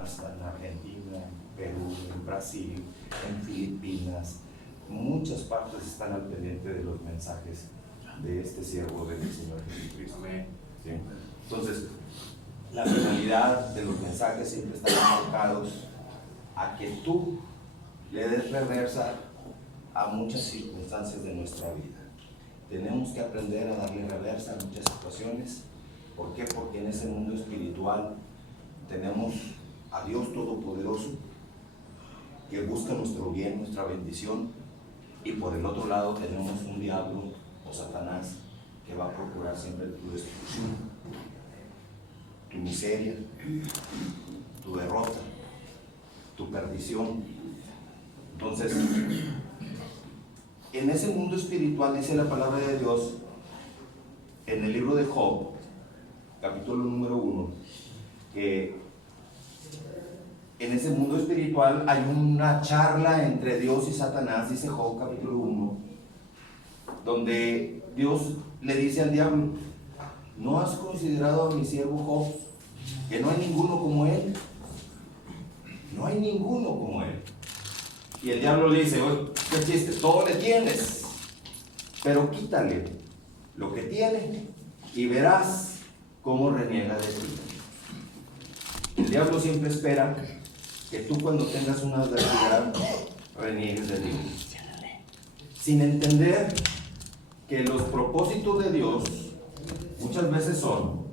personas en Argentina, en Perú, en Brasil, en Filipinas. Muchas partes están al pendiente de los mensajes de este siervo del Señor Jesucristo. ¿Sí? Entonces, la finalidad de los mensajes siempre están enfocados a que tú le des reversa a muchas circunstancias de nuestra vida. Tenemos que aprender a darle reversa a muchas situaciones. ¿Por qué? Porque en ese mundo espiritual tenemos a Dios Todopoderoso que busca nuestro bien, nuestra bendición, y por el otro lado tenemos un diablo o Satanás que va a procurar siempre tu destrucción, tu miseria, tu derrota, tu perdición. Entonces, en ese mundo espiritual dice la palabra de Dios en el libro de Job, capítulo número 1, que en ese mundo espiritual hay una charla entre Dios y Satanás, dice Job capítulo 1, donde Dios le dice al diablo: ¿no has considerado a mi siervo Job, que no hay ninguno como él? No hay ninguno como él. Y el diablo le dice: oye, qué chiste, todo le tienes, pero quítale lo que tiene y verás cómo reniega de ti. El diablo siempre espera que tú, cuando tengas una adversidad, reniegues de Dios, sin entender que los propósitos de Dios muchas veces son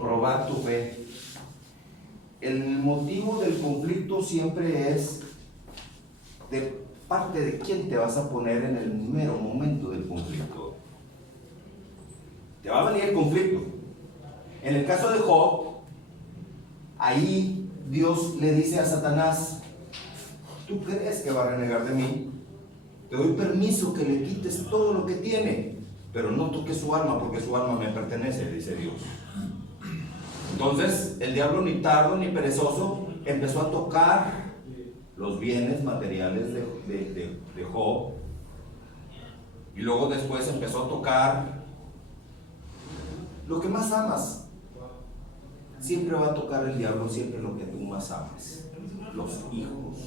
probar tu fe. El motivo del conflicto siempre es de parte de quién te vas a poner en el mero momento del conflicto. Te va a venir el conflicto. En el caso de Job, ahí Dios le dice a Satanás: ¿tú crees que va a renegar de mí? Te doy permiso que le quites todo lo que tiene, pero no toques su alma, porque su alma me pertenece, dice Dios. Entonces el diablo, ni tardo ni perezoso, empezó a tocar los bienes materiales de Job, y luego después empezó a tocar lo que más amas. Siempre va a tocar el diablo, siempre lo que tú más amas: los hijos.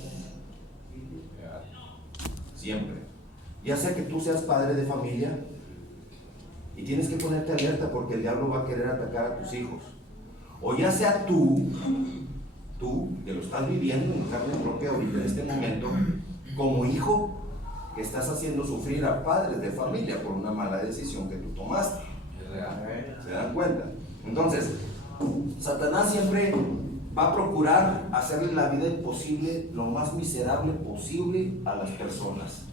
Siempre. Ya sea que tú seas padre de familia y tienes que ponerte alerta porque el diablo va a querer atacar a tus hijos, o ya sea tú que lo estás viviendo en carne propia ahorita en este momento, como hijo que estás haciendo sufrir a padres de familia por una mala decisión que tú tomaste. ¿Se dan cuenta? Entonces, Satanás siempre va a procurar hacerle la vida imposible, lo más miserable posible a las personas.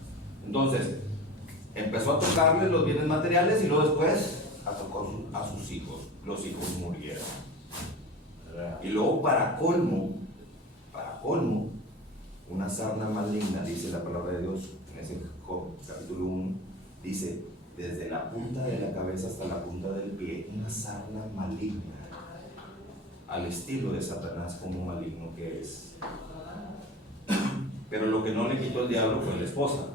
Entonces, empezó a tocarle los bienes materiales y luego después atacó a sus hijos. Los hijos murieron. Y luego, para colmo, una sarna maligna, dice la palabra de Dios en ese Job, capítulo 1, dice: desde la punta de la cabeza hasta la punta del pie, una sarna maligna, al estilo de Satanás, como maligno que es. Pero lo que no le quitó el diablo fue la esposa,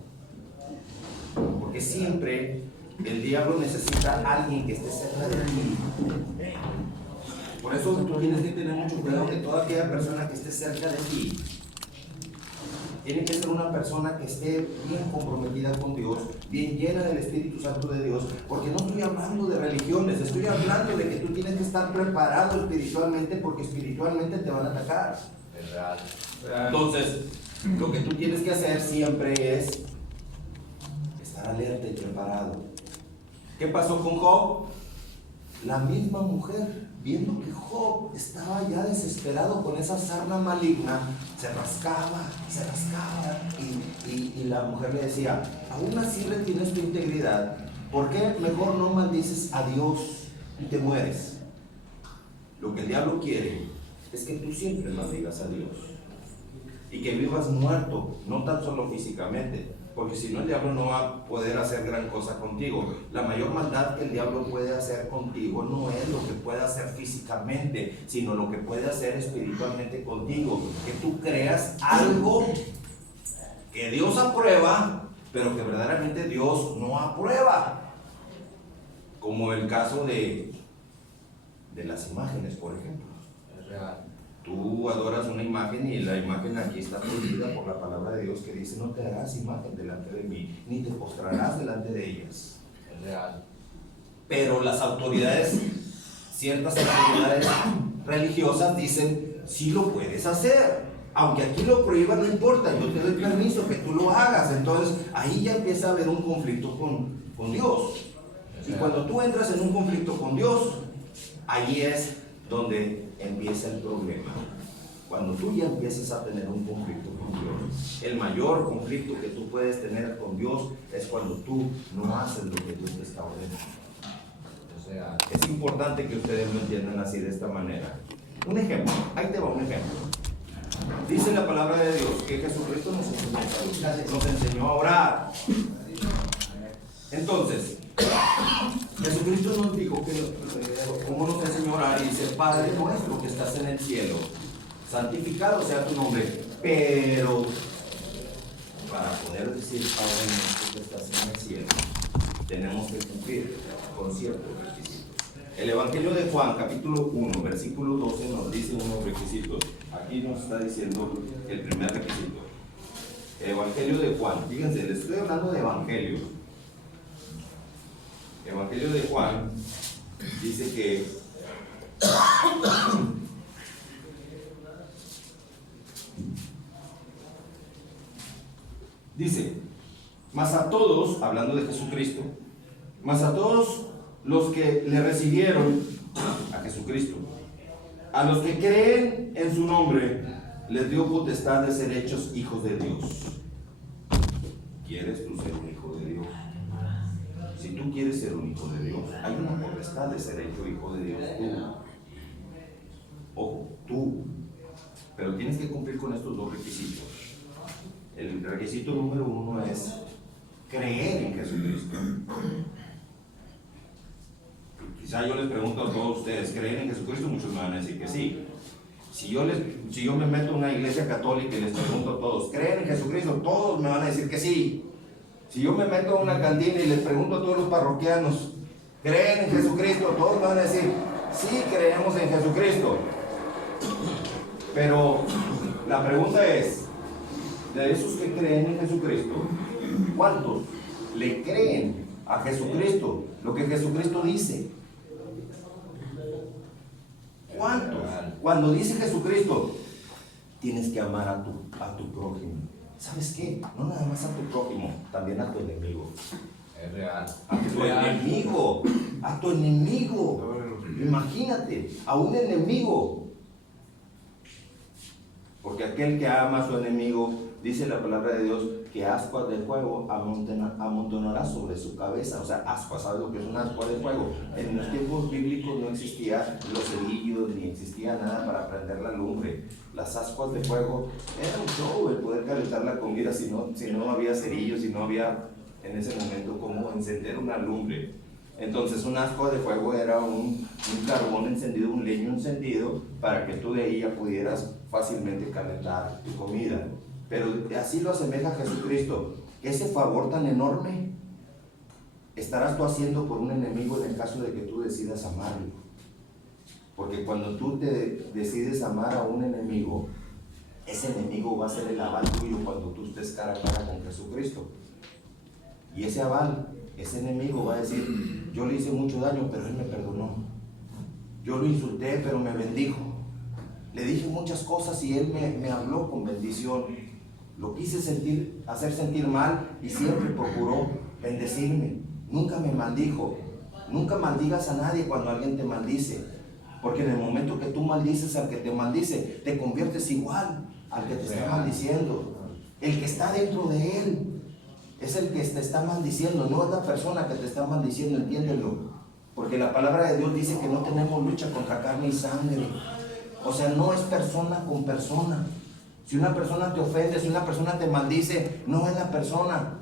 porque siempre el diablo necesita a alguien que esté cerca de ti. Por eso tú tienes que tener mucho cuidado que toda aquella persona que esté cerca de ti tiene que ser una persona que esté bien comprometida con Dios, bien llena del Espíritu Santo de Dios, porque no estoy hablando de religiones, estoy hablando de que tú tienes que estar preparado espiritualmente, porque espiritualmente te van a atacar. Entonces, lo que tú tienes que hacer siempre es estar alerta y preparado. ¿Qué pasó con Job? La misma mujer, viendo que Job estaba ya desesperado con esa sarna maligna, se rascaba y la mujer le decía: aún así retienes tu integridad, ¿por qué mejor no maldices a Dios y te mueres? Lo que el diablo quiere es que tú siempre maldigas a Dios y que vivas muerto, no tan solo físicamente, porque si no el diablo no va a poder hacer gran cosa contigo. La mayor maldad que el diablo puede hacer contigo no es lo que puede hacer físicamente, sino lo que puede hacer espiritualmente contigo, que tú creas algo que Dios aprueba, pero que verdaderamente Dios no aprueba, como el caso de las imágenes, por ejemplo. Tú adoras una imagen y la imagen aquí está prohibida por la palabra de Dios, que dice: no te harás imagen delante de mí, ni te postrarás delante de ellas. Es real. Pero las autoridades, ciertas autoridades religiosas dicen: sí lo puedes hacer, aunque aquí lo prohíban, no importa, yo te doy permiso que tú lo hagas. Entonces ahí ya empieza a haber un conflicto con Dios. Y cuando tú entras en un conflicto con Dios, ahí es donde empieza el problema. Cuando tú ya empiezas a tener un conflicto con Dios, el mayor conflicto que tú puedes tener con Dios es cuando tú no haces lo que Dios te está ordenando. O sea, es importante que ustedes lo entiendan así, de esta manera. Un ejemplo, ahí te va un ejemplo. Dice la palabra de Dios que Jesucristo nos enseñó a orar. Entonces, Jesucristo nos dijo cómo nos enseñó a orar, y dice: Padre nuestro que estás en el cielo, santificado sea tu nombre. Pero para poder decir Padre nuestro que estás en el cielo, tenemos que cumplir con ciertos requisitos. El Evangelio de Juan, capítulo 1, versículo 12, nos dice unos requisitos. Aquí nos está diciendo el primer requisito. Evangelio de Juan, fíjense, les estoy hablando de evangelios. Evangelio de Juan dice que mas a todos, hablando de Jesucristo, mas a todos los que le recibieron, a Jesucristo, a los que creen en su nombre, les dio potestad de ser hechos hijos de Dios. ¿Quieres tú ser un hijo de Dios? Si tú quieres ser un hijo de Dios, hay una potestad de ser hecho hijo de Dios. Tú. Pero tienes que cumplir con estos dos requisitos. El requisito número 1 es creer en Jesucristo. Quizá yo les pregunto a todos ustedes: ¿creen en Jesucristo? Muchos me van a decir que sí. Si yo me meto a una iglesia católica y les pregunto a todos: ¿creen en Jesucristo? Todos me van a decir que sí. Si yo me meto a una cantina y les pregunto a todos los parroquianos: ¿creen en Jesucristo? Todos me van a decir: sí, creemos en Jesucristo. Pero la pregunta es: de esos que creen en Jesucristo, ¿cuántos le creen a Jesucristo lo que Jesucristo dice? ¿Cuántos? Cuando dice Jesucristo: tienes que amar a tu prójimo. ¿Sabes qué? No nada más a tu prójimo, también a tu enemigo. Es real. A tu enemigo. A tu enemigo. Imagínate, a un enemigo. Porque aquel que ama a su enemigo, dice la palabra de Dios, que ascuas de fuego amontonará sobre su cabeza. O sea, ascuas, ¿sabes lo que es una ascua de fuego? En los tiempos bíblicos no existían los cerillos, ni existía nada para prender la lumbre. Las ascuas de fuego era un show, el poder calentar la comida si no había cerillos, si no había en ese momento cómo encender una lumbre. Entonces una ascua de fuego era un carbón encendido, un leño encendido, para que tú de ahí ya pudieras fácilmente calentar tu comida. Pero así lo asemeja Jesucristo. Ese favor tan enorme estarás tú haciendo por un enemigo en el caso de que tú decidas amarlo. Porque cuando tú te decides amar a un enemigo, ese enemigo va a ser el aval tuyo cuando tú estés cara a cara con Jesucristo. Y ese aval, ese enemigo va a decir: yo le hice mucho daño, pero él me perdonó. Yo lo insulté, pero me bendijo. Le dije muchas cosas y él me habló con bendición. Lo quise hacer sentir mal y siempre procuró bendecirme. Nunca me maldijo. Nunca maldigas a nadie cuando alguien te maldice. Porque en el momento que tú maldices al que te maldice, te conviertes igual al que te está maldiciendo. El que está dentro de él es el que te está maldiciendo, no es la persona que te está maldiciendo, entiéndelo. Porque la palabra de Dios dice que no tenemos lucha contra carne y sangre. O sea, no es persona con persona. Si una persona te ofende, si una persona te maldice, no es la persona,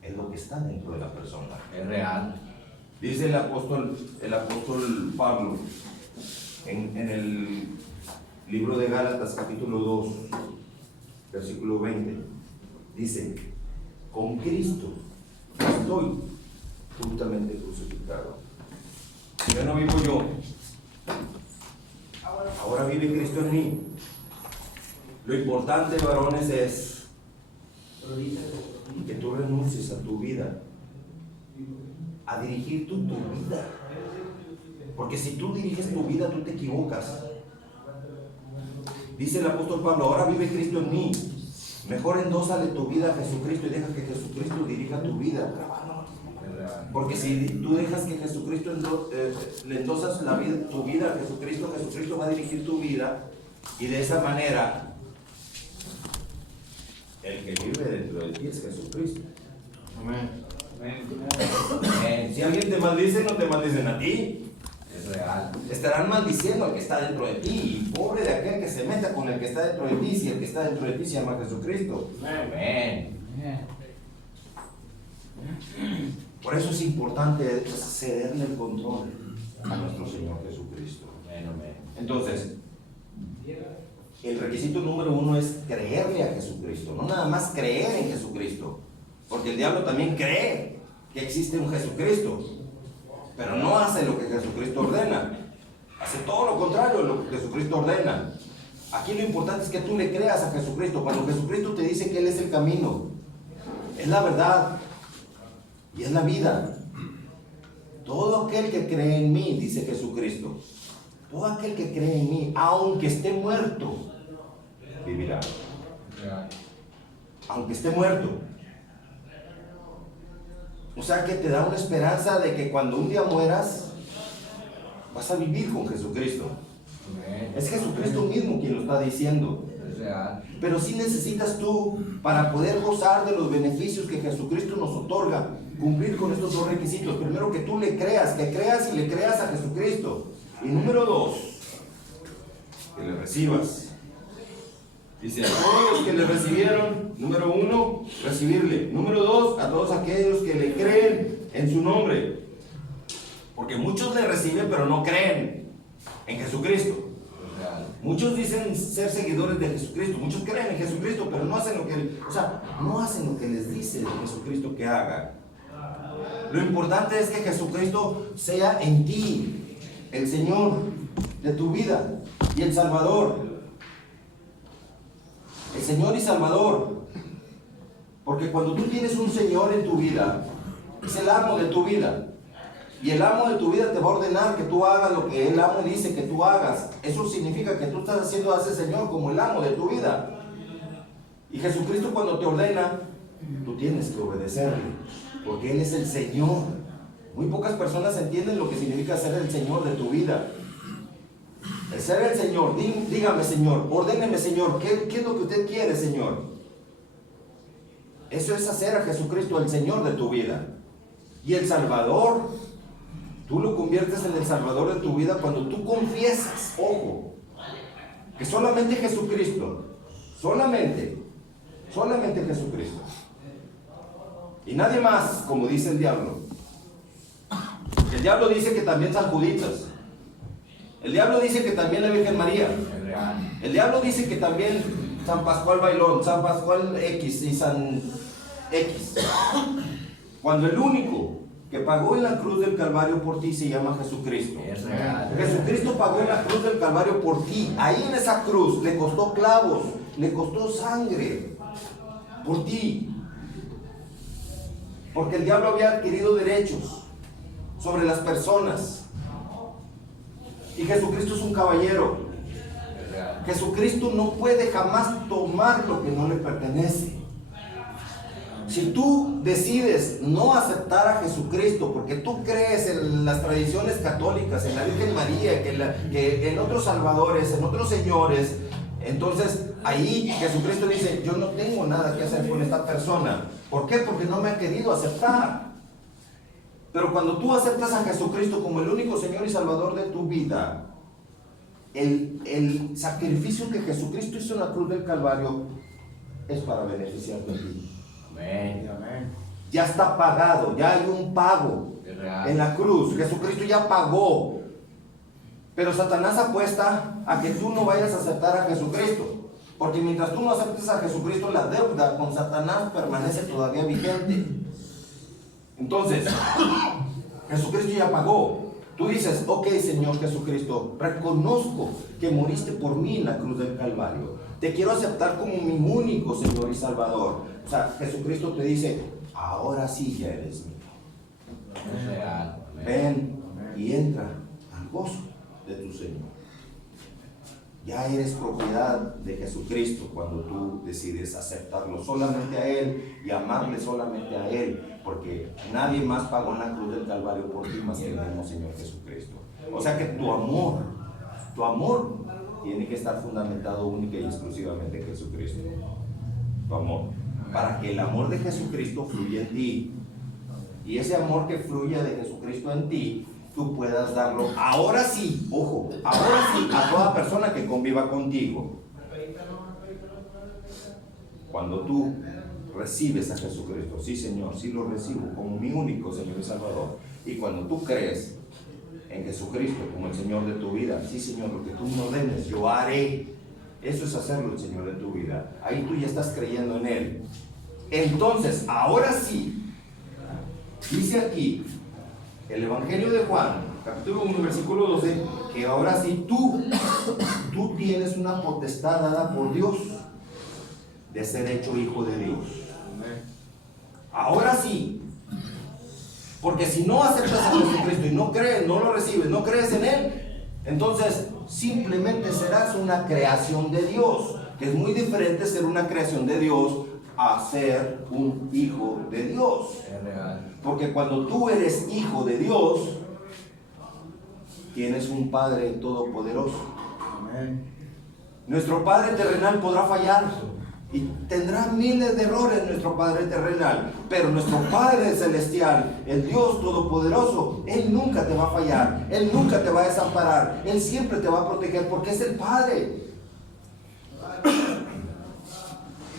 es lo que está dentro de la persona. Es real. Dice el apóstol Pablo en el libro de Gálatas, capítulo 2, versículo 20. Dice: con Cristo estoy juntamente crucificado. Ya no vivo yo, Ahora vive Cristo en mí. Lo importante, varones, es que tú renuncies a tu vida, a dirigir tu vida. Porque si tú diriges tu vida, tú te equivocas. Dice el apóstol Pablo, ahora vive Cristo en mí. Mejor endósale tu vida a Jesucristo y deja que Jesucristo dirija tu vida. Porque si tú dejas que Jesucristo le endosas tu vida a Jesucristo, Jesucristo va a dirigir tu vida, y de esa manera el que vive dentro de ti es Jesucristo. Amén. Si alguien te maldice, no te maldicen a ti. Es real. Estarán maldiciendo al que está dentro de ti, y pobre de aquel que se meta con el que está dentro de ti, si el que está dentro de ti se llama Jesucristo. Amén. Por eso es importante cederle el control a nuestro Señor Jesucristo. Entonces, el requisito número 1 es creerle a Jesucristo, no nada más creer en Jesucristo, porque el diablo también cree que existe un Jesucristo, pero no hace lo que Jesucristo ordena, hace todo lo contrario de lo que Jesucristo ordena. Aquí lo importante es que tú le creas a Jesucristo. Cuando Jesucristo te dice que Él es el camino, es la verdad y es la vida. Todo aquel que cree en mí, dice Jesucristo, todo aquel que cree en mí, aunque esté muerto, vivirá. Aunque esté muerto. O sea que te da una esperanza de que cuando un día mueras, vas a vivir con Jesucristo. Es Jesucristo mismo quien lo está diciendo. Pero sí necesitas tú, para poder gozar de los beneficios que Jesucristo nos otorga, cumplir con estos 2 requisitos. Primero, que tú le creas, que creas y le creas a Jesucristo. Y número 2, que le recibas. Dice, a todos los que le recibieron, número 1, recibirle. Número 2, a todos aquellos que le creen en su nombre. Porque muchos le reciben, pero no creen en Jesucristo. Muchos dicen ser seguidores de Jesucristo, muchos creen en Jesucristo, pero no hacen no hacen lo que les dice Jesucristo que haga. Lo importante es que Jesucristo sea en ti el Señor de tu vida y el Salvador. El Señor y Salvador. Porque cuando tú tienes un Señor en tu vida, es el amo de tu vida. Y el amo de tu vida te va a ordenar que tú hagas lo que el amo dice que tú hagas. Eso significa que tú estás haciendo a ese Señor como el amo de tu vida. Y Jesucristo, cuando te ordena, tú tienes que obedecerle, porque Él es el Señor. Muy pocas personas entienden lo que significa ser el Señor de tu vida. El ser el Señor, dígame Señor, ordéneme Señor, ¿qué es lo que usted quiere, Señor? Eso es hacer a Jesucristo el Señor de tu vida. Y el Salvador, tú lo conviertes en el Salvador de tu vida cuando tú confiesas, ojo, que solamente Jesucristo, solamente Jesucristo, y nadie más, como dice el diablo. El diablo dice que también San Juditas. El diablo dice que también la Virgen María. El diablo dice que también San Pascual Bailón, San Pascual X y San X. Cuando el único que pagó en la cruz del Calvario por ti se llama Jesucristo. Jesucristo pagó en la cruz del Calvario por ti. Ahí en esa cruz le costó clavos, le costó sangre por ti. Porque el diablo había adquirido derechos sobre las personas. Y Jesucristo es un caballero. Jesucristo no puede jamás tomar lo que no le pertenece. Si tú decides no aceptar a Jesucristo porque tú crees en las tradiciones católicas, en la Virgen María, que en otros salvadores, en otros señores, entonces ahí Jesucristo dice, yo no tengo nada que hacer con esta persona. ¿Por qué? Porque no me ha querido aceptar. Pero cuando tú aceptas a Jesucristo como el único Señor y Salvador de tu vida, el sacrificio que Jesucristo hizo en la cruz del Calvario es para beneficiarte a ti. Amén. Ya está pagado, ya hay un pago en la cruz. Jesucristo ya pagó. Pero Satanás apuesta a que tú no vayas a aceptar a Jesucristo, porque mientras tú no aceptes a Jesucristo, la deuda con Satanás permanece todavía vigente. Entonces, Jesucristo ya pagó. Tú dices, ok, Señor Jesucristo, reconozco que moriste por mí en la cruz del Calvario. Te quiero aceptar como mi único Señor y Salvador. O sea, Jesucristo te dice, ahora sí ya eres mío. Ven y entra al gozo de tu Señor. Ya eres propiedad de Jesucristo cuando tú decides aceptarlo solamente a Él y amarle solamente a Él, porque nadie más pagó en la cruz del Calvario por ti más que el mismo Señor Jesucristo. O sea que tu amor tiene que estar fundamentado única y exclusivamente en Jesucristo. Tu amor. Para que el amor de Jesucristo fluya en ti. Y ese amor que fluya de Jesucristo en ti, tú puedas darlo, ahora sí, ojo, ahora sí, a toda persona que conviva contigo. Cuando tú recibes a Jesucristo, sí Señor, sí lo recibo como mi único Señor y Salvador. Y cuando tú crees en Jesucristo como el Señor de tu vida, sí Señor, lo que tú me ordenes, yo haré. Eso es hacerlo el Señor de tu vida. Ahí tú ya estás creyendo en Él. Entonces, ahora sí, dice aquí, el Evangelio de Juan, capítulo 1, versículo 12, que ahora sí tú tienes una potestad dada por Dios de ser hecho hijo de Dios. Ahora sí, porque si no aceptas a Jesucristo y no crees, no lo recibes, no crees en Él, entonces simplemente serás una creación de Dios, que es muy diferente ser una creación de Dios a ser un hijo de Dios. Porque cuando tú eres hijo de Dios, tienes un Padre todopoderoso. Amén. Nuestro Padre terrenal podrá fallar y tendrá miles de errores nuestro Padre terrenal, pero nuestro Padre celestial, el Dios todopoderoso, Él nunca te va a fallar, Él nunca te va a desamparar, Él siempre te va a proteger porque es el Padre.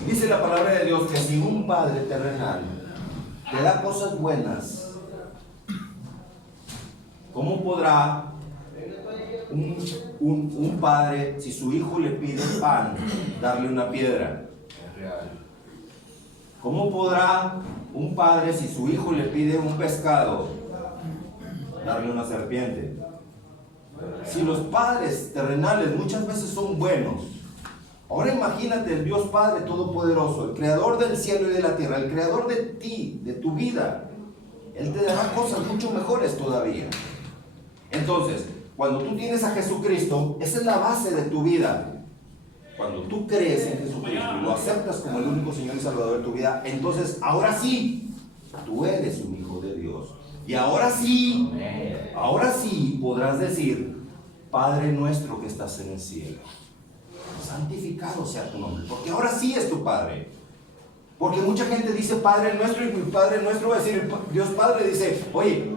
Dice la palabra de Dios que si un Padre terrenal te da cosas buenas, ¿cómo podrá un padre, si su hijo le pide pan, darle una piedra? ¿Cómo podrá un padre, si su hijo le pide un pescado, darle una serpiente? Si los padres terrenales muchas veces son buenos, ahora imagínate el Dios Padre Todopoderoso, el creador del cielo y de la tierra, el creador de ti, de tu vida. Él te dará cosas mucho mejores todavía. Entonces, cuando tú tienes a Jesucristo, esa es la base de tu vida. Cuando tú crees en Jesucristo y lo aceptas como el único Señor y Salvador de tu vida, entonces ahora sí, tú eres un hijo de Dios. Y ahora sí podrás decir, Padre nuestro que estás en el cielo, santificado sea tu nombre, porque ahora sí es tu Padre. Porque mucha gente dice Padre nuestro, y mi Padre nuestro va a decir, Dios Padre dice, oye,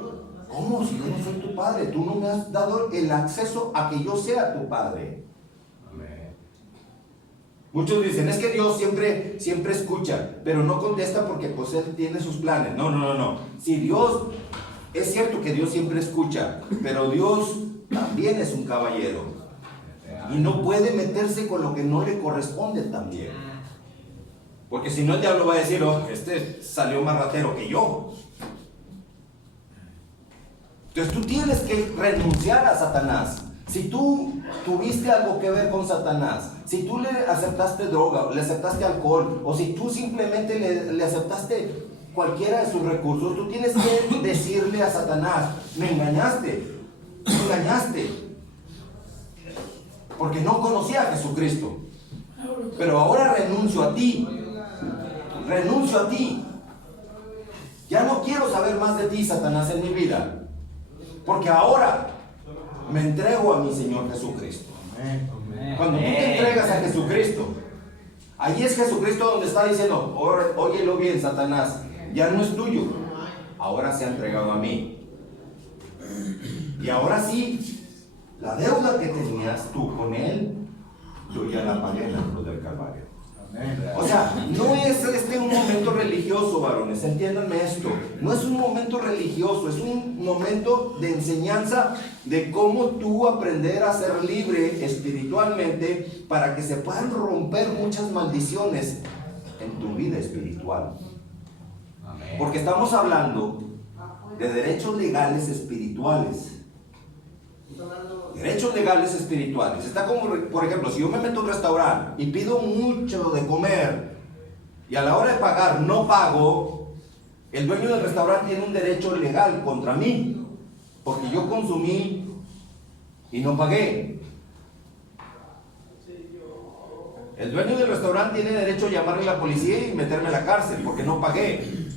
¿cómo? Si yo no soy tu Padre, tú no me has dado el acceso a que yo sea tu Padre. Amén. Muchos dicen, es que Dios siempre escucha, pero no contesta porque pues Él tiene sus planes. No. Si Dios, es cierto que Dios siempre escucha, pero Dios también es un caballero. Y no puede meterse con lo que no le corresponde también. Porque si no el diablo va a decir, oh, este salió más ratero que yo. Entonces tú tienes que renunciar a Satanás. Si tú tuviste algo que ver con Satanás, si tú le aceptaste droga, le aceptaste alcohol, o si tú simplemente le aceptaste cualquiera de sus recursos, tú tienes que decirle a Satanás, me engañaste. Porque no conocía a Jesucristo. Pero ahora renuncio a ti. Ya no quiero saber más de ti, Satanás, en mi vida. Porque ahora me entrego a mi Señor Jesucristo. Cuando tú te entregas a Jesucristo, ahí es Jesucristo donde está diciendo, óyelo bien, Satanás, ya no es tuyo, ahora se ha entregado a mí. Y ahora sí, la deuda que tenías tú con Él, yo ya la pagué en la cruz del Calvario. O sea, no es un momento religioso, varones, entiéndanme esto. No es un momento religioso, es un momento de enseñanza de cómo tú aprender a ser libre espiritualmente para que se puedan romper muchas maldiciones en tu vida espiritual. Porque estamos hablando de derechos legales espirituales. Derechos legales espirituales. Está como, por ejemplo, si yo me meto a un restaurante y pido mucho de comer y a la hora de pagar no pago, el dueño del restaurante tiene un derecho legal contra mí, porque yo consumí y no pagué. El dueño del restaurante tiene derecho a llamarle a la policía y meterme a la cárcel porque no pagué.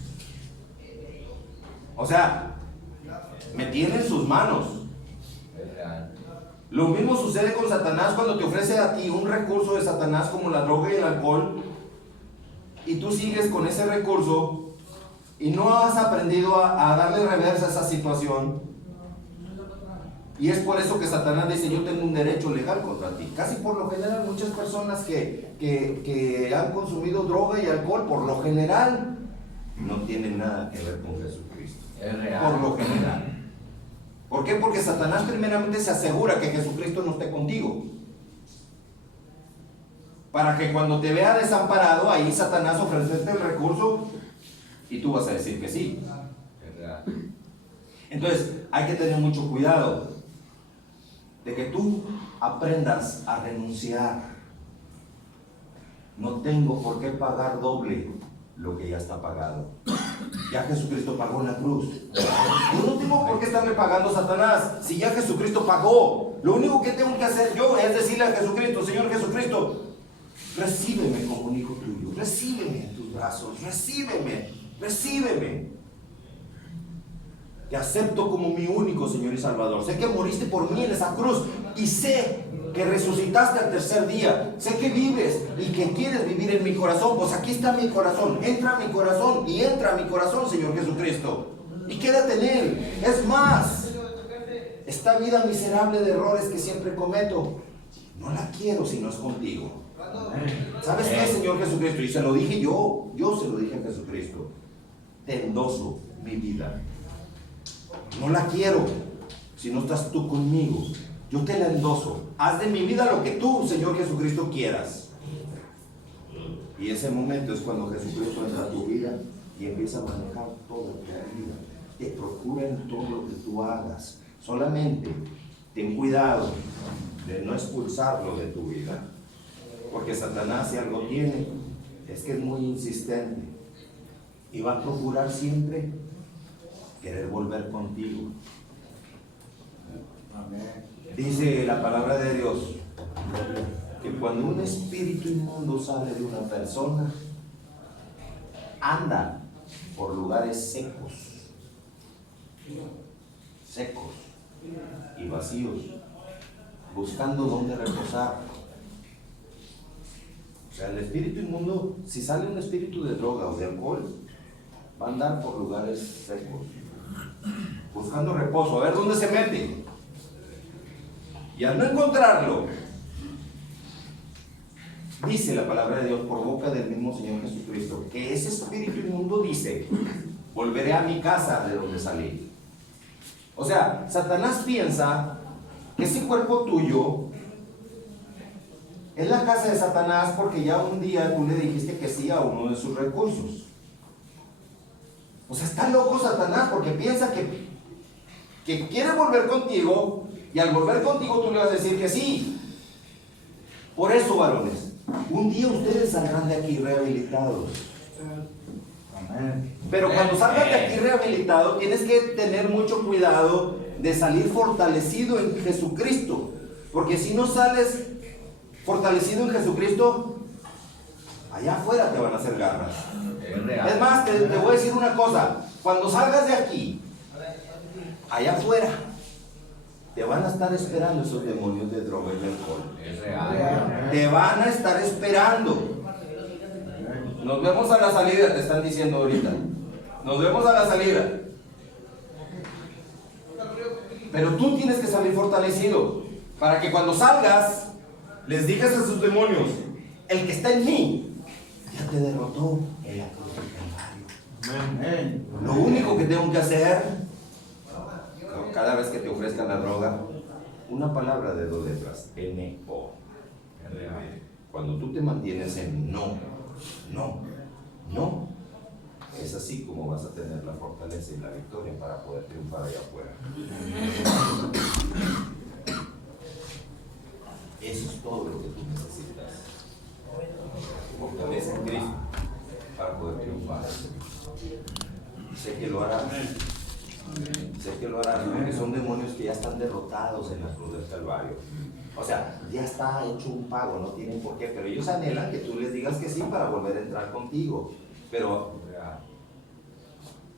O sea, me tiene en sus manos. Lo mismo sucede con Satanás cuando te ofrece a ti un recurso de Satanás como la droga y el alcohol, y tú sigues con ese recurso y no has aprendido a darle reversa a esa situación. Y es por eso que Satanás dice: yo tengo un derecho legal contra ti. Casi por lo general muchas personas que han consumido droga y alcohol, por lo general no tienen nada que ver con Jesucristo. Es real. Por lo general. ¿Por qué? Porque Satanás primeramente se asegura que Jesucristo no esté contigo, para que cuando te vea desamparado, ahí Satanás ofrecerte el recurso y tú vas a decir que sí. Entonces hay que tener mucho cuidado de que tú aprendas a renunciar. No tengo por qué pagar doble lo que ya está pagado. Ya Jesucristo pagó en la cruz. Yo no tengo por qué estarle pagando a Satanás si ya Jesucristo pagó. Lo único que tengo que hacer yo es decirle a Jesucristo: Señor Jesucristo, recíbeme como un hijo tuyo, recíbeme en tus brazos, recíbeme, recíbeme. Te acepto como mi único Señor y Salvador. Sé que moriste por mí en esa cruz y sé que resucitaste al tercer día. Sé que vives y que quieres vivir en mi corazón. Pues aquí está mi corazón. Entra a mi corazón y entra a mi corazón, Señor Jesucristo, y quédate en Él. Es más, esta vida miserable de errores que siempre cometo, no la quiero si no es contigo. ¿Sabes qué, Señor Jesucristo? Y se lo dije yo se lo dije a Jesucristo: te endoso mi vida. No la quiero si no estás tú conmigo. Yo te la endoso. Haz de mi vida lo que tú, Señor Jesucristo, quieras. Y ese momento es cuando Jesucristo entra a tu vida y empieza a manejar toda tu vida. Te procura en todo lo que tú hagas. Solamente ten cuidado de no expulsarlo de tu vida, porque Satanás, si algo tiene, es que es muy insistente y va a procurar siempre querer volver contigo. Dice la palabra de Dios que cuando un espíritu inmundo sale de una persona, anda por lugares secos y vacíos, buscando dónde reposar. O sea, el espíritu inmundo, si sale un espíritu de droga o de alcohol, va a andar por lugares secos, buscando reposo, a ver dónde se mete. Y al no encontrarlo, dice la palabra de Dios por boca del mismo Señor Jesucristo, que ese espíritu inmundo dice: volveré a mi casa de donde salí. O sea, Satanás piensa que ese cuerpo tuyo es la casa de Satanás porque ya un día tú le dijiste que sí a uno de sus recursos. O sea, está loco Satanás porque piensa que quiere volver contigo, y al volver contigo tú le vas a decir que sí. Por eso, varones, un día ustedes saldrán de aquí rehabilitados. Pero cuando salgas de aquí rehabilitado, tienes que tener mucho cuidado de salir fortalecido en Jesucristo, porque si no sales fortalecido en Jesucristo, allá afuera te van a hacer garras. Es más, te voy a decir una cosa: cuando salgas de aquí, allá afuera te van a estar esperando esos demonios de droga y de alcohol. Es real. Te van a estar esperando. Nos vemos a la salida, te están diciendo ahorita. Nos vemos a la salida. Pero tú tienes que salir fortalecido, para que cuando salgas les digas a sus demonios: el que está en mí ya te derrotó en la cruz del Calvario. Lo único que tengo que hacer, cada vez que te ofrezcan la droga, una palabra de 2 letras: N-O. Cuando tú te mantienes en no, es así como vas a tener la fortaleza y la victoria para poder triunfar allá afuera. Eso es todo lo que tú necesitas. Fortaleza en Cristo para poder triunfar. Sé que lo harás. Sé que lo harás, porque son demonios que ya están derrotados en la cruz del Calvario. O sea, ya está hecho un pago, no tienen por qué, pero ellos anhelan que tú les digas que sí para volver a entrar contigo. Pero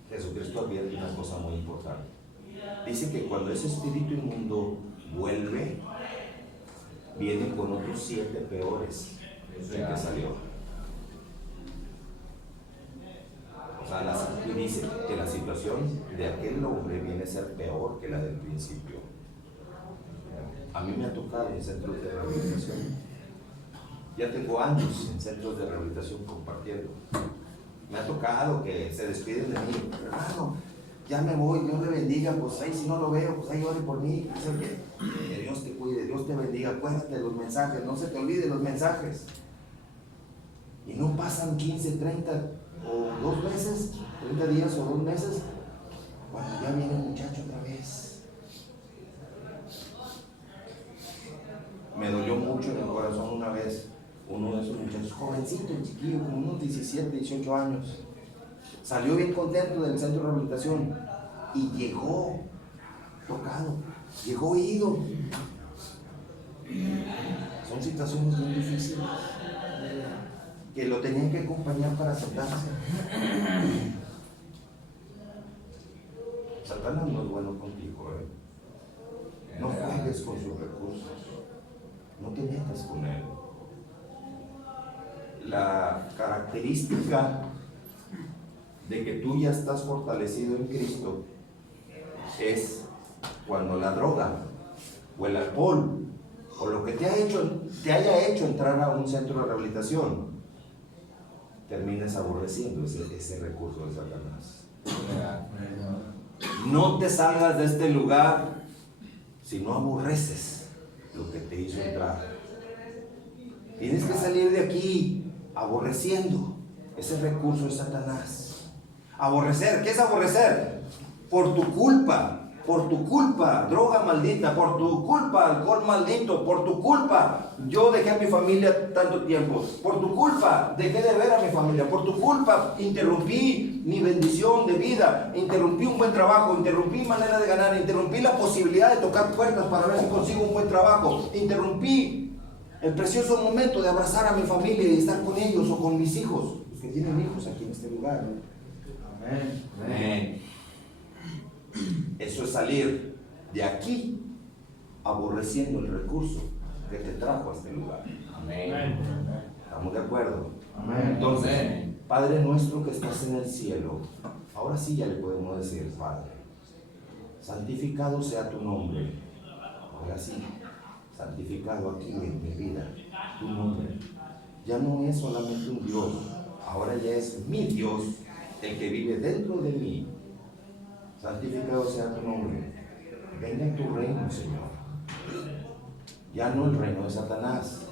Jesucristo advierte una cosa muy importante. Dice que cuando ese espíritu inmundo vuelve, vienen con otros 7 peores del que salió. O sea, y dice que la situación de aquel hombre viene a ser peor que la del principio. A mí me ha tocado en centros de rehabilitación. Ya tengo años en centros de rehabilitación compartiendo. Me ha tocado que se despiden de mí. Hermano, ya me voy, Dios le bendiga. Pues ahí si no lo veo, pues ahí ore por mí. Que Dios te cuide, Dios te bendiga. Acuérdate de los mensajes, no se te olviden los mensajes. Y no pasan 15, 30 o 2 meses, 30 días o 2 meses, cuando ya viene el muchacho otra vez. Me dolió mucho en el corazón una vez, uno de esos muchachos, jovencito, chiquillo, como unos 17, 18 años, salió bien contento del centro de rehabilitación y llegó tocado, llegó ido. Son situaciones muy difíciles que lo tenían que acompañar para sentarse. Satanás no es bueno contigo, No juegues con sus recursos. No te metas con él. La característica de que tú ya estás fortalecido en Cristo es cuando la droga o el alcohol o lo que te haya hecho entrar a un centro de rehabilitación termines aborreciendo ese recurso de Satanás. No te salgas de este lugar si no aborreces lo que te hizo entrar. Tienes que salir de aquí aborreciendo ese recurso de Satanás. Aborrecer, ¿qué es aborrecer? Por tu culpa, droga maldita, por tu culpa, alcohol maldito, por tu culpa, yo dejé a mi familia tanto tiempo, por tu culpa, dejé de ver a mi familia, por tu culpa, interrumpí mi bendición de vida, interrumpí un buen trabajo, interrumpí manera de ganar, interrumpí la posibilidad de tocar puertas para ver si consigo un buen trabajo, interrumpí el precioso momento de abrazar a mi familia y estar con ellos o con mis hijos, los que tienen hijos aquí en este lugar. Amén. Amén. Eso es salir de aquí aborreciendo el recurso que te trajo a este lugar. Amén. ¿Estamos de acuerdo? Amén. Entonces, Padre nuestro que estás en el cielo, ahora sí ya le podemos decir, Padre, santificado sea tu nombre. Ahora sí, santificado aquí en mi vida, tu nombre. Ya no es solamente un Dios, ahora ya es mi Dios, el que vive dentro de mí. Santificado sea tu nombre. Venga tu reino, Señor. Ya no el reino de Satanás.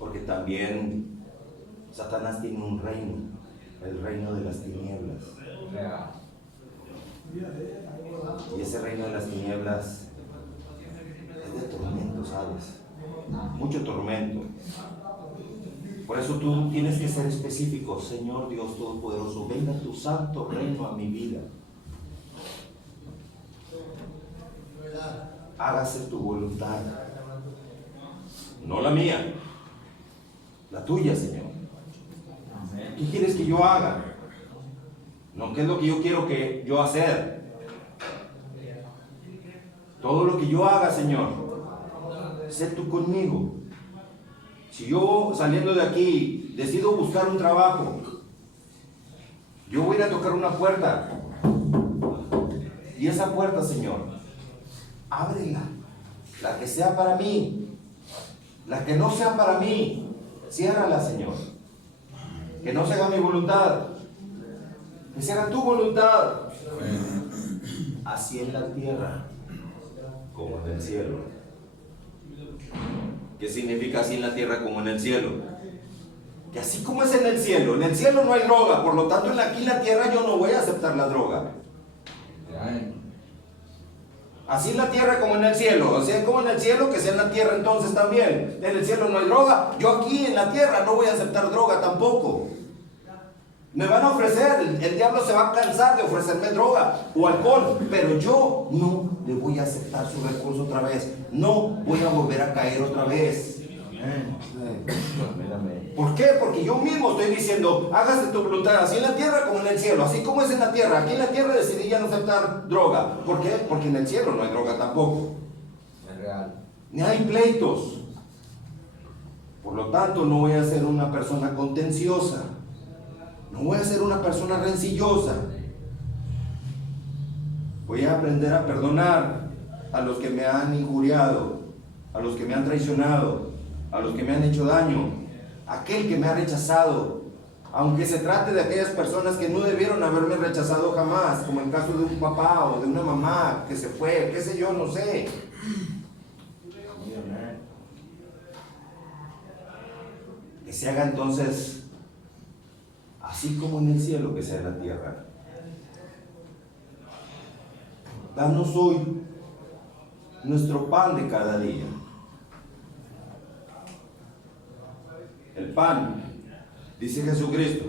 Porque también Satanás tiene un reino, el reino de las tinieblas. Y ese reino de las tinieblas es de tormento, ¿sabes? Mucho tormento. Por eso tú tienes que ser específico. Señor Dios Todopoderoso, venga tu santo reino a mi vida. Hágase tu voluntad, no la mía, la tuya, Señor. ¿Qué quieres que yo haga? No, ¿qué es lo que yo quiero que yo hacer? Todo lo que yo haga, Señor, sé tú conmigo. Si yo saliendo de aquí decido buscar un trabajo, yo voy a ir a tocar una puerta. Y esa puerta, Señor, ábrela. La que sea para mí. La que no sea para mí, ciérrala, Señor. Que no se haga mi voluntad, que se haga tu voluntad. Así en la tierra como en el cielo. ¿Qué significa así en la tierra como en el cielo? Que así como es en el cielo no hay droga, por lo tanto aquí en la tierra yo no voy a aceptar la droga. Así en la tierra como en el cielo. O sea, como en el cielo, que sea en la tierra entonces también. En el cielo no hay droga. Yo aquí en la tierra no voy a aceptar droga tampoco. Me van a ofrecer, el diablo se va a cansar de ofrecerme droga o alcohol, pero yo no le voy a aceptar su recurso otra vez. No voy a volver a caer otra vez. ¿Por qué? Porque yo mismo estoy diciendo, hágase tu voluntad, así en la tierra como en el cielo, así como es en la tierra. Aquí en la tierra decidí ya no aceptar droga. ¿Por qué? Porque en el cielo no hay droga tampoco. Es real. Ni hay pleitos. Por lo tanto, no voy a ser una persona contenciosa. No voy a ser una persona rencillosa. Voy a aprender a perdonar a los que me han injuriado, a los que me han traicionado, a los que me han hecho daño, a aquel que me ha rechazado, aunque se trate de aquellas personas que no debieron haberme rechazado jamás, como el caso de un papá o de una mamá que se fue, qué sé yo, no sé. Que se haga entonces así como en el cielo, que sea en la tierra. Danos hoy nuestro pan de cada día. El pan, dice Jesucristo,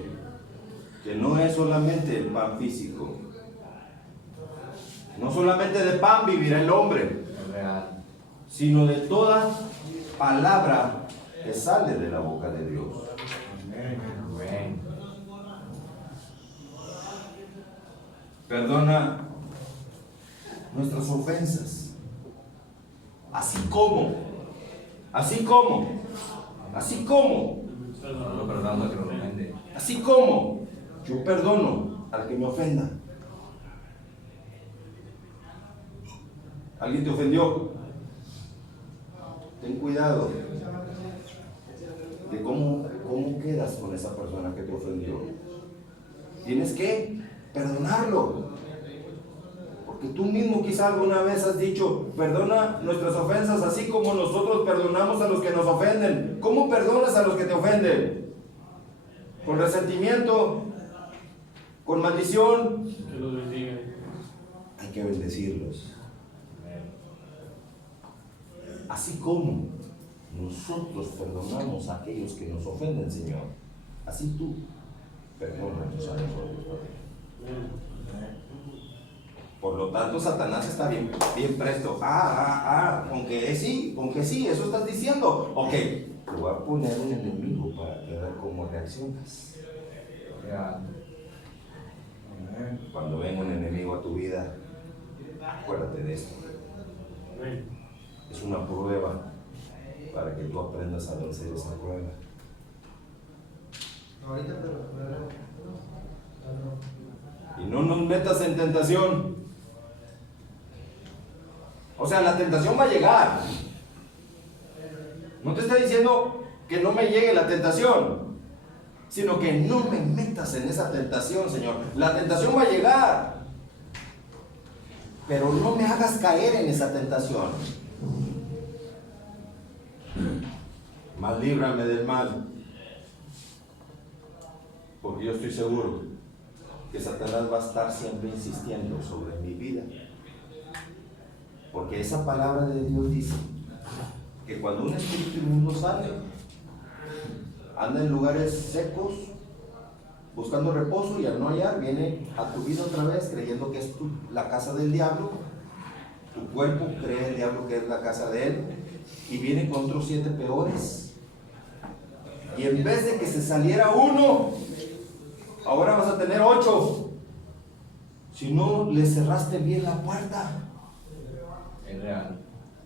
que no es solamente el pan físico. No solamente de pan vivirá el hombre, sino de toda palabra que sale de la boca de Dios. Amén. Perdona nuestras ofensas, así como yo perdono al que me ofenda. ¿Alguien te ofendió? Ten cuidado de cómo quedas con esa persona que te ofendió. Tienes que perdonarlo. Porque tú mismo quizá alguna vez has dicho, perdona nuestras ofensas así como nosotros perdonamos a los que nos ofenden. ¿Cómo perdonas a los que te ofenden? ¿Con resentimiento? ¿Con maldición? Que los bendiga. Hay que bendecirlos. Así como nosotros perdonamos a aquellos que nos ofenden, Señor, así tú perdónanos a nosotros. Por lo tanto, Satanás está bien presto. Aunque sí, eso estás diciendo. Ok, te voy a poner un enemigo para ver cómo reaccionas. Cuando venga un enemigo a tu vida, acuérdate de esto. Es una prueba para que tú aprendas a vencer esa prueba. Y no nos metas en tentación. O sea, la tentación va a llegar. No te está diciendo que no me llegue la tentación, sino que no me metas en esa tentación, Señor. La tentación va a llegar, pero no me hagas caer en esa tentación. Mas líbrame del mal, porque yo estoy seguro que Satanás va a estar siempre insistiendo sobre mi vida. Porque esa palabra de Dios dice que cuando un espíritu inmundo sale, anda en lugares secos, buscando reposo, y al no hallar, viene a tu vida otra vez, creyendo que es la casa del diablo. Tu cuerpo cree el diablo que es la casa de él, y viene con otros 7 peores. Y en vez de que se saliera uno, ahora vas a tener 8. Si no le cerraste bien la puerta. Es real.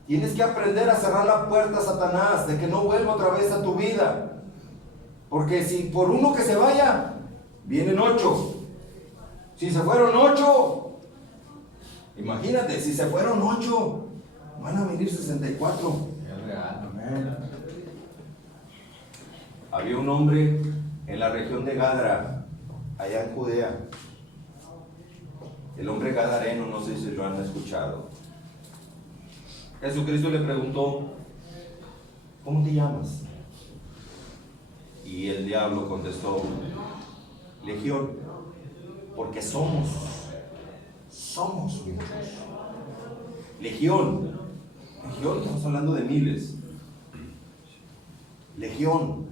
Tienes que aprender a cerrar la puerta a Satanás, de que no vuelva otra vez a tu vida. Porque si por uno que se vaya, vienen 8. Si se fueron 8, imagínate, si se fueron 8, van a venir 64. Es real. Amén. Había un hombre en la región de Gadara, allá en Judea. El hombre gadareno, no sé si lo han escuchado. Jesucristo le preguntó, ¿cómo te llamas? Y el diablo contestó, Legión, porque somos muchos. Legión. Legión, estamos hablando de miles. Legión.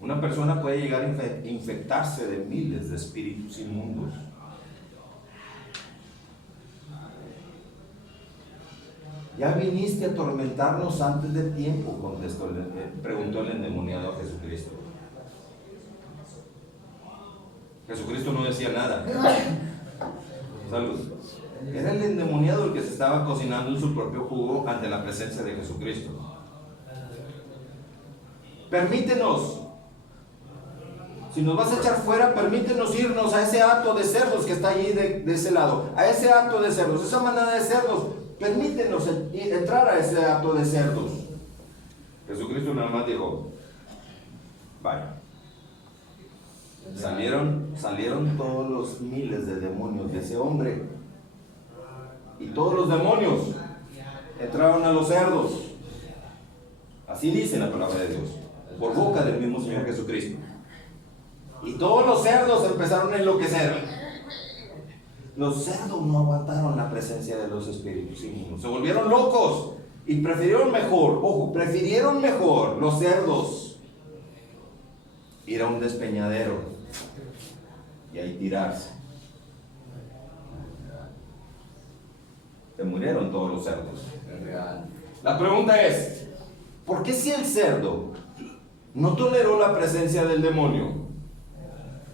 Una persona puede llegar a infectarse de miles de espíritus inmundos. Ya viniste a atormentarnos antes del tiempo, preguntó el endemoniado a Jesucristo. Jesucristo no decía nada. Salud. Era el endemoniado el que se estaba cocinando en su propio jugo ante la presencia de Jesucristo. Permítenos. Si nos vas a echar fuera, permítenos irnos a ese hato de cerdos que está allí de ese lado. A ese hato de cerdos, esa manada de cerdos. Permítenos entrar a ese hato de cerdos. Jesucristo nada más dijo, vaya. Salieron todos los miles de demonios de ese hombre. Y todos los demonios entraron a los cerdos. Así dice la palabra de Dios, por boca del mismo Señor Jesucristo. Y todos los cerdos empezaron a enloquecer. Los cerdos no aguantaron la presencia de los espíritus inmundos. Se volvieron locos y prefirieron mejor los cerdos ir a un despeñadero y ahí tirarse. Se murieron todos los cerdos. La pregunta es, ¿por qué si el cerdo no toleró la presencia del demonio?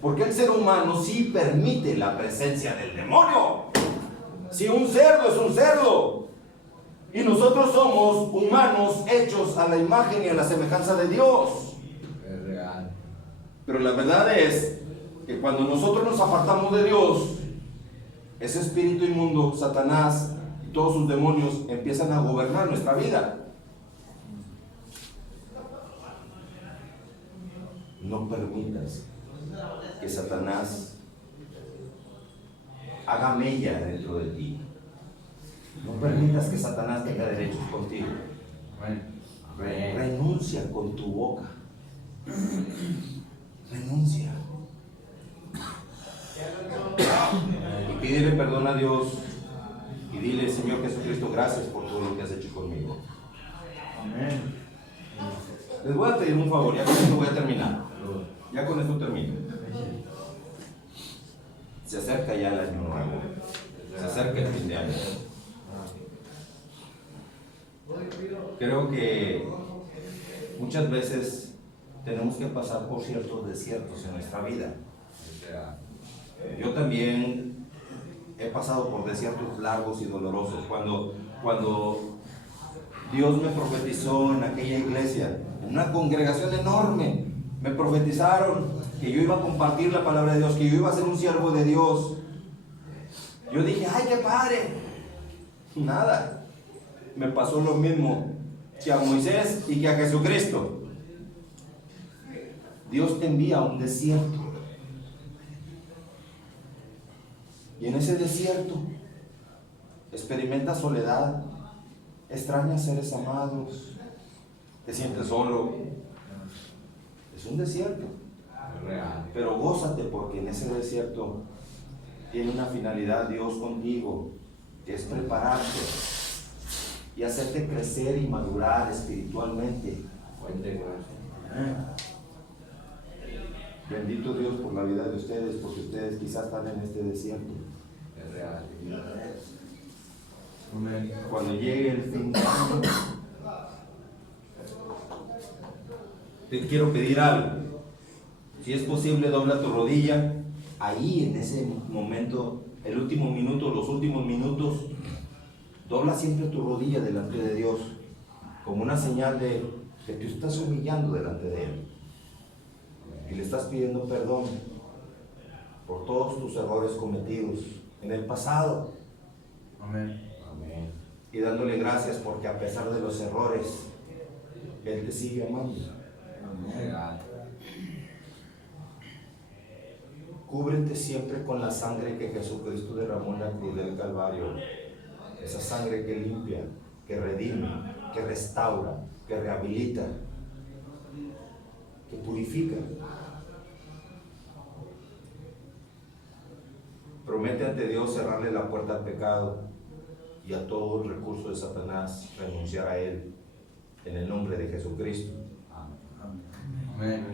¿Por qué el ser humano sí permite la presencia del demonio? Si un cerdo es un cerdo y nosotros somos humanos hechos a la imagen y a la semejanza de Dios. Es real. Pero la verdad es que cuando nosotros nos apartamos de Dios, ese espíritu inmundo, Satanás y todos sus demonios empiezan a gobernar nuestra vida. No permitas que Satanás haga mella dentro de ti. No permitas que Satanás tenga derechos contigo. Renuncia con tu boca. Renuncia. Y pídele perdón a Dios y dile, Señor Jesucristo, gracias por todo lo que has hecho conmigo. Amén. Les voy a pedir un favor, ya con esto voy a terminar. Ya con esto termino. Se acerca ya el año nuevo. Se acerca el fin de año. Creo que muchas veces tenemos que pasar por ciertos desiertos en nuestra vida. Yo también he pasado por desiertos largos y dolorosos. Cuando Dios me profetizó en aquella iglesia, en una congregación enorme, me profetizaron que yo iba a compartir la palabra de Dios, que yo iba a ser un siervo de Dios. Yo dije, ¡ay, qué padre! Nada. Me pasó lo mismo que a Moisés y que a Jesucristo. Dios te envía a un desierto. Y en ese desierto experimentas soledad, extrañas seres amados, te sientes solo. Es un desierto. Pero gózate porque en ese desierto tiene una finalidad Dios contigo, que es prepararte y hacerte crecer y madurar espiritualmente. Bendito Dios por la vida de ustedes, porque ustedes quizás están en este desierto. Es real. Cuando llegue el fin de año, te quiero pedir algo. Si es posible, dobla tu rodilla. Ahí en ese momento, el último minuto, los últimos minutos, dobla siempre tu rodilla delante de Dios, como una señal de que te estás humillando delante de Él. Y le estás pidiendo perdón por todos tus errores cometidos en el pasado. Amén. Amén. Y dándole gracias porque a pesar de los errores, Él te sigue amando. Amén. Cúbrete siempre con la sangre que Jesucristo derramó en la cruz del Calvario. Esa sangre que limpia, que redime, que restaura, que rehabilita, que purifica. Promete ante Dios cerrarle la puerta al pecado y a todo recurso de Satanás, renunciar a él en el nombre de Jesucristo. Amén.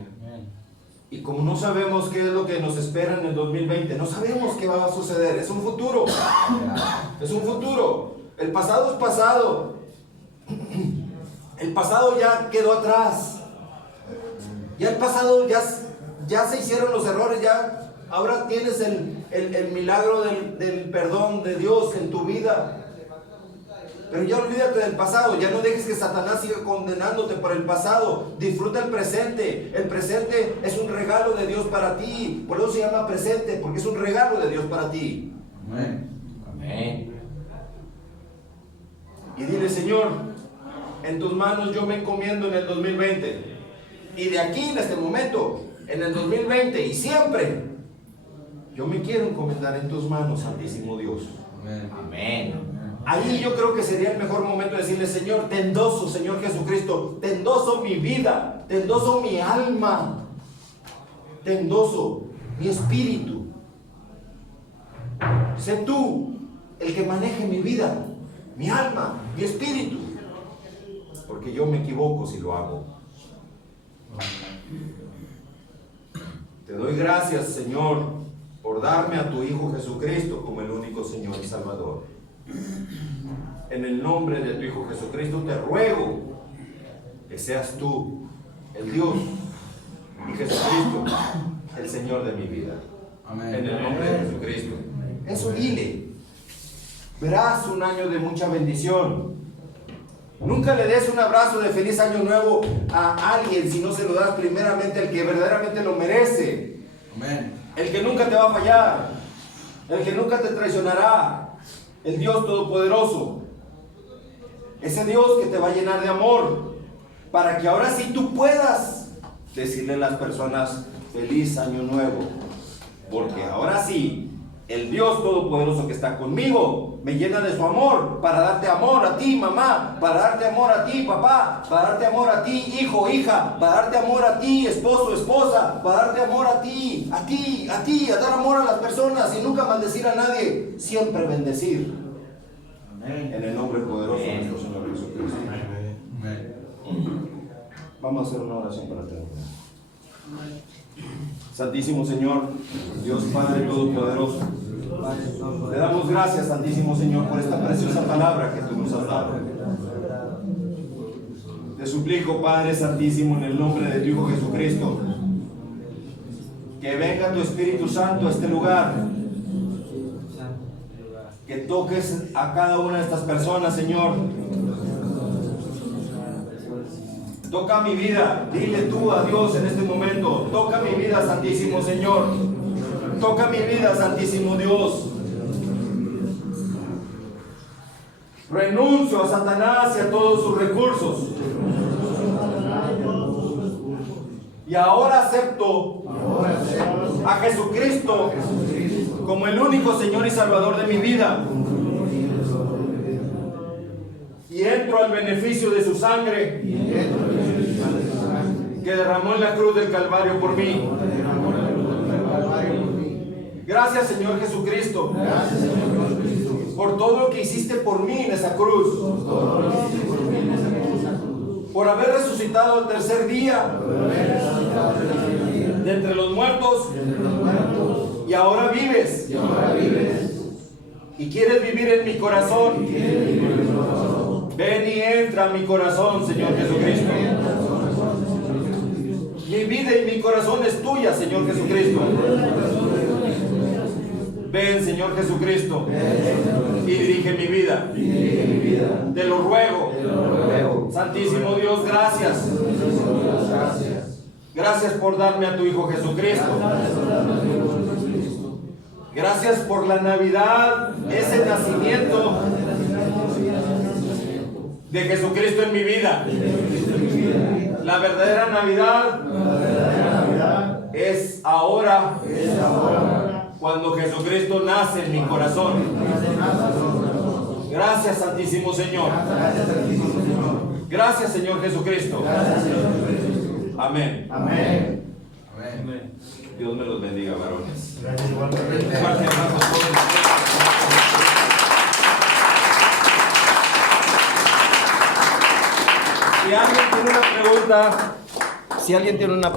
Y como no sabemos qué es lo que nos espera en el 2020, no sabemos qué va a suceder, es un futuro. Es un futuro. El pasado es pasado. El pasado ya quedó atrás. Ya el pasado, ya se hicieron los errores, ya ahora tienes el milagro del perdón de Dios en tu vida. Pero ya olvídate del pasado, ya no dejes que Satanás siga condenándote por el pasado. Disfruta el presente. El presente es un regalo de Dios para ti. Por eso se llama presente, porque es un regalo de Dios para ti. Amén. Amén. Y dile, Señor, en tus manos yo me encomiendo en el 2020. Y de aquí, en este momento, en el 2020 y siempre, yo me quiero encomendar en tus manos, Santísimo Dios. Amén. Amén. Ahí yo creo que sería el mejor momento de decirle, Señor, te endoso, Señor Jesucristo, te endoso mi vida, te endoso mi alma, te endoso mi espíritu. Sé tú el que maneje mi vida, mi alma, mi espíritu, porque yo me equivoco si lo hago. Te doy gracias, Señor, por darme a tu Hijo Jesucristo como el único Señor y Salvador. En el nombre de tu Hijo Jesucristo te ruego que seas tú el Dios y Jesucristo el Señor de mi vida. Amén. En el nombre de Jesucristo. Eso dile. Verás un año de mucha bendición. Nunca le des un abrazo de feliz año nuevo a alguien si no se lo das primeramente al que verdaderamente lo merece. Amén. El que nunca te va a fallar, el que nunca te traicionará, el Dios Todopoderoso. Ese Dios que te va a llenar de amor, para que ahora sí tú puedas decirle a las personas feliz año nuevo. Porque ahora sí, el Dios Todopoderoso que está conmigo me llena de su amor, para darte amor a ti, mamá, para darte amor a ti, papá, para darte amor a ti, hijo, hija, para darte amor a ti, esposo, esposa, para darte amor a ti, a dar amor a las personas y nunca maldecir a nadie, siempre bendecir. Amén. En el nombre poderoso de nuestro Señor Jesucristo. Amén. Vamos a hacer una oración para terminar. Santísimo Señor, Dios Padre Todopoderoso, te damos gracias, Santísimo Señor, por esta preciosa palabra que tú nos has dado. Te suplico, Padre Santísimo, en el nombre de tu Hijo Jesucristo, que venga tu Espíritu Santo a este lugar, que toques a cada una de estas personas, Señor. Toca mi vida, dile tú a Dios en este momento, toca mi vida, Santísimo Señor, toca mi vida, Santísimo Dios. Renuncio a Satanás y a todos sus recursos. Y ahora acepto a Jesucristo como el único Señor y Salvador de mi vida. Y entro al beneficio de su sangre que derramó en la cruz del Calvario por mí. Gracias, Señor Jesucristo, por todo lo que hiciste por mí en esa cruz, por haber resucitado al tercer día de entre los muertos, y ahora vives y quieres vivir en mi corazón. Ven y entra a mi corazón, Señor Jesucristo. Mi vida y mi corazón es tuya, Señor Jesucristo. Ven, Señor Jesucristo, y dirige mi vida. Te lo ruego. Santísimo Dios, gracias. Gracias por darme a tu Hijo Jesucristo. Gracias por la Navidad, ese nacimiento de Jesucristo en mi vida. La verdadera Navidad es ahora, cuando Jesucristo nace en mi corazón. Gracias, Santísimo Señor. Gracias, Señor Jesucristo. Amén. Amén. Amén. Dios me los bendiga, varones. Gracias, igualmente. Un fuerte abrazo a todos. Si alguien tiene una pregunta,